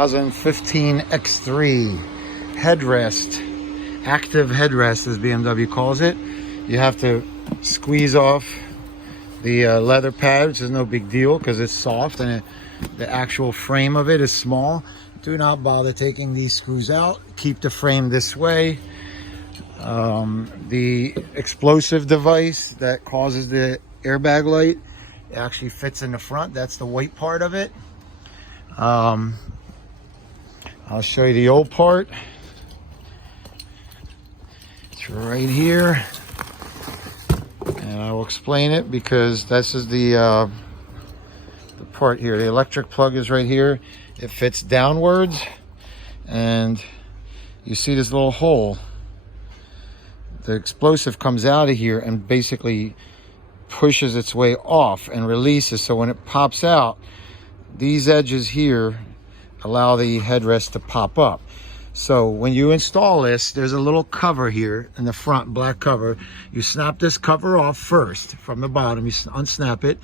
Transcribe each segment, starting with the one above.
2015 X3 headrest, active headrest as BMW calls it. You have to squeeze off the leather pad, which is no big deal because it's soft and the actual frame of it is small. Do not bother taking these screws out. Keep the frame this way. The explosive device that causes the airbag light actually fits in the front. That's the white part of it. I'll show you the old part. It's right here, and I will explain it because this is the part here. The electric plug is right here. It fits downwards, and you see this little hole. The explosive comes out of here and basically pushes its way off and releases. So when it pops out, these edges here allow the headrest to pop up. So when you install this, there's a little cover here in the front, black cover. You snap this cover off first from the bottom. You unsnap it,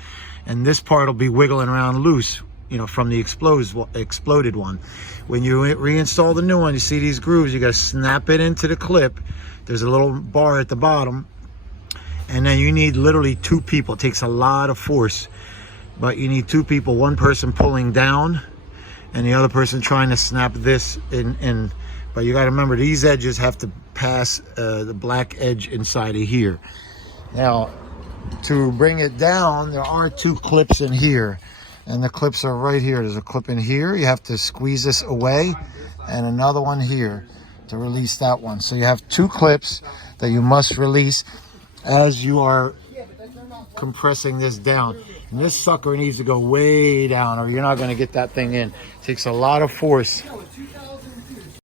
and this part will be wiggling around loose, you know, from the exploded one. When you reinstall the new one, you see these grooves. You got to snap it into the clip. There's a little bar at the bottom, and then you need literally two people. It takes a lot of force, but you need two people, one person pulling down and the other person trying to snap this in. But you got to remember, these edges have to pass the black edge inside of here. Now, to bring it down, there are two clips in here, and the clips are right here. There's a clip in here. You have to squeeze this away, and another one here to release that one. So you have two clips that you must release as you are compressing this down. And this sucker needs to go way down, or you're not going to get that thing in. It takes a lot of force